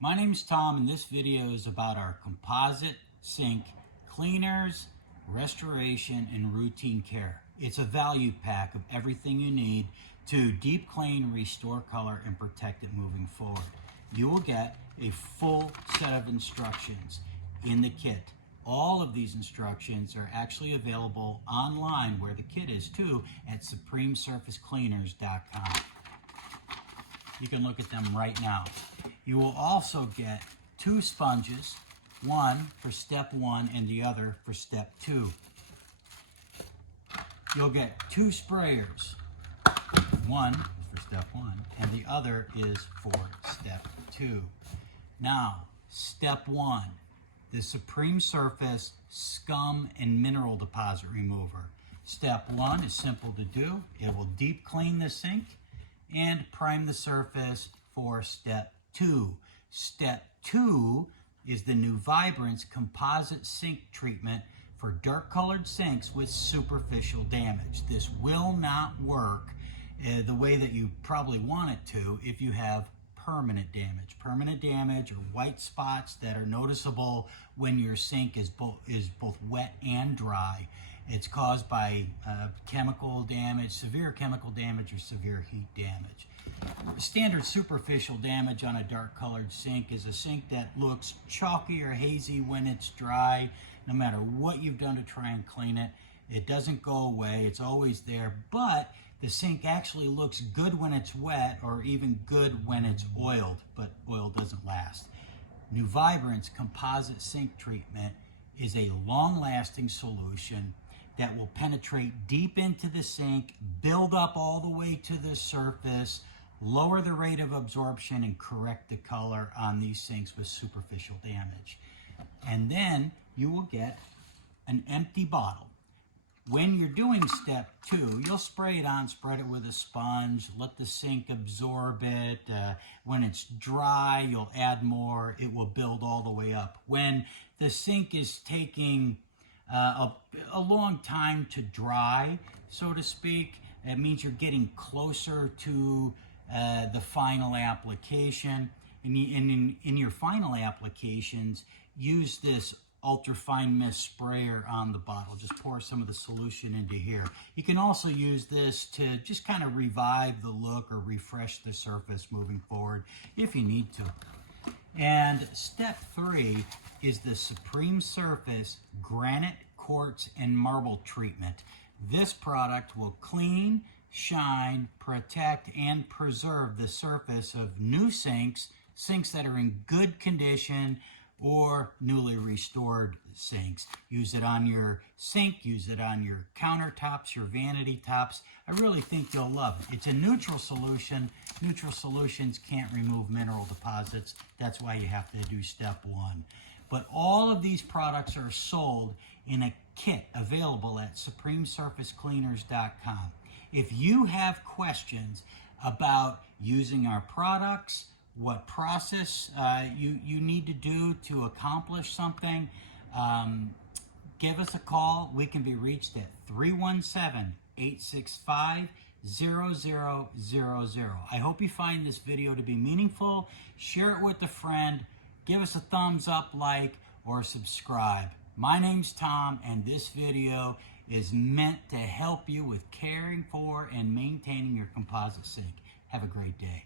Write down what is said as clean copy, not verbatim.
My name's Tom, and this video is about our composite sink cleaners, restoration, and routine care. It's a value pack of everything you need to deep clean, restore color, and protect it moving forward. You will get a full set of instructions in the kit. All of these instructions are actually available online, where the kit is too, at supremesurfacecleaners.com. You can look at them right now. You will also get 2 sponges, one for step 1 and the other for step 2. You'll get 2 sprayers. One is for step 1 and the other is for step 2. Now, step 1, the Supreme Surface Scum and Mineral Deposit Remover. Step 1 is simple to do. It will deep clean the sink and prime the surface for step 2. Step 2 is the new Vibrance Composite Sink Treatment for dark colored sinks with superficial damage. This will not work the way that you probably want it to if you have permanent damage. Permanent damage or white spots that are noticeable when your sink is both wet and dry. It's caused by chemical damage, severe chemical damage, or severe heat damage. Standard superficial damage on a dark colored sink is a sink that looks chalky or hazy when it's dry. No matter what you've done to try and clean it, it doesn't go away. It's always there, but the sink actually looks good when it's wet, or even good when it's oiled, but oil doesn't last. New Vibrance Composite Sink Treatment is a long-lasting solution that will penetrate deep into the sink, build up all the way to the surface, lower the rate of absorption, and correct the color on these sinks with superficial damage. And then you will get an empty bottle. When you're doing step 2, you'll spray it on, spread it with a sponge, let the sink absorb it. When it's dry, you'll add more. It will build all the way up. When the sink is taking a long time to dry, so to speak, it means you're getting closer to the final application. And in your final applications, use this ultra-fine mist sprayer on the bottle. Just pour some of the solution into here. You can also use this to just kind of revive the look or refresh the surface moving forward if you need to. And step 3 is the Supreme Surface Granite, Quartz, and Marble Treatment. This product will clean, shine, protect, and preserve the surface of new sinks, sinks that are in good condition, or newly restored sinks. Use it on your sink, use it on your countertops, your vanity tops. I really think you'll love it. It's a neutral solution. Neutral solutions can't remove mineral deposits. That's why you have to do step 1. But all of these products are sold in a kit available at supremesurfacecleaners.com. If you have questions about using our products, what process you need to do to accomplish something, give us a call. We can be reached at 317-865-0000. I hope you find this video to be meaningful. Share it with a friend. Give us a thumbs up, like, or subscribe. My name's Tom, and this video is meant to help you with caring for and maintaining your composite sink. Have a great day.